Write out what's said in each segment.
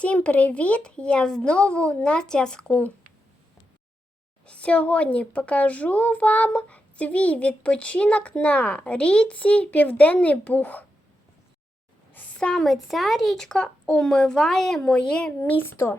Всім привіт! Я знову на зв'язку. Сьогодні покажу вам свій відпочинок на річці Південний Буг. Саме ця річка омиває моє місто.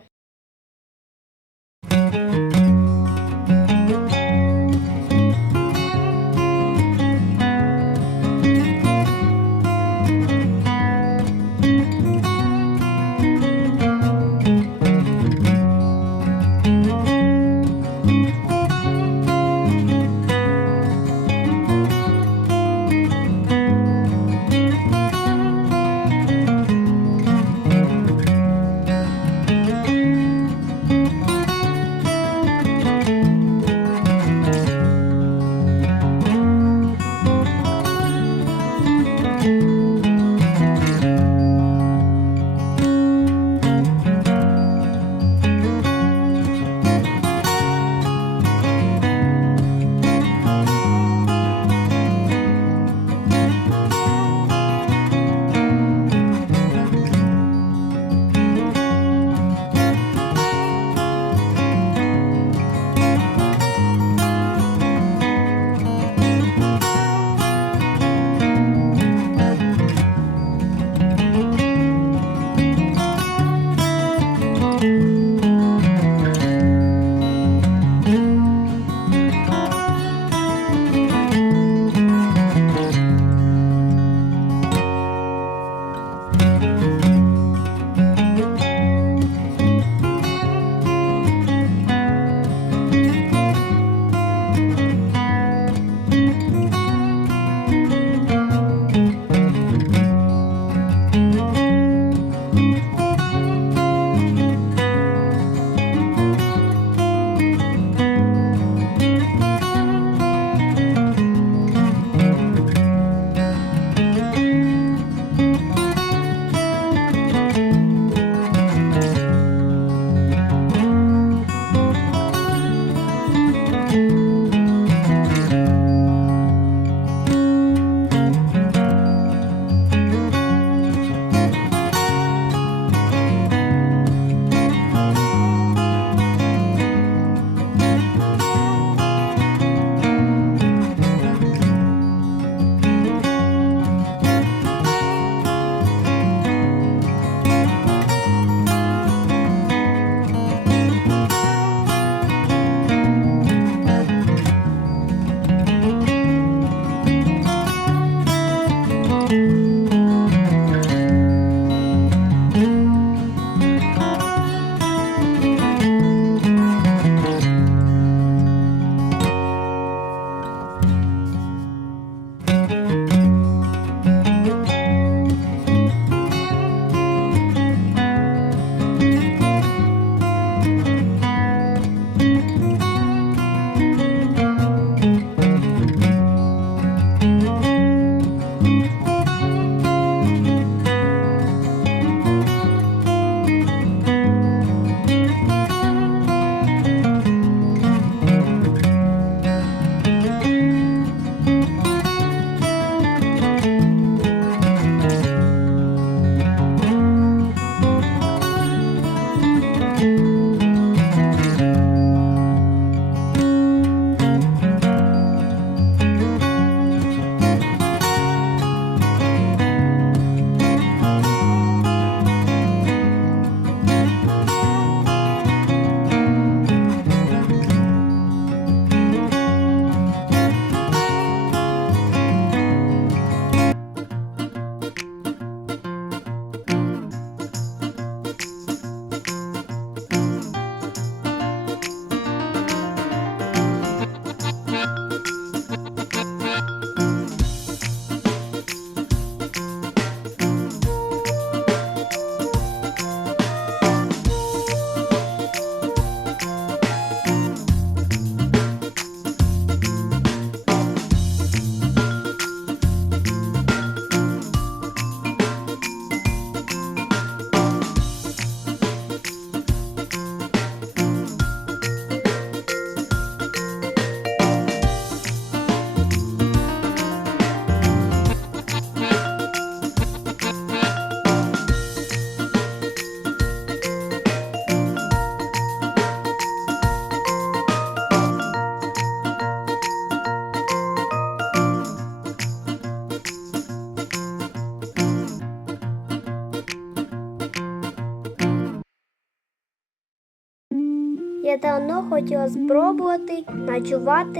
Давно хотіла спробувати ночувати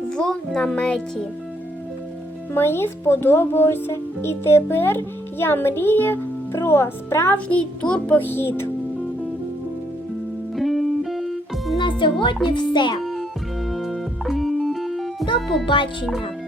в наметі. Мені сподобалося, і тепер я мрію про справжній турпохід. На сьогодні все. До побачення!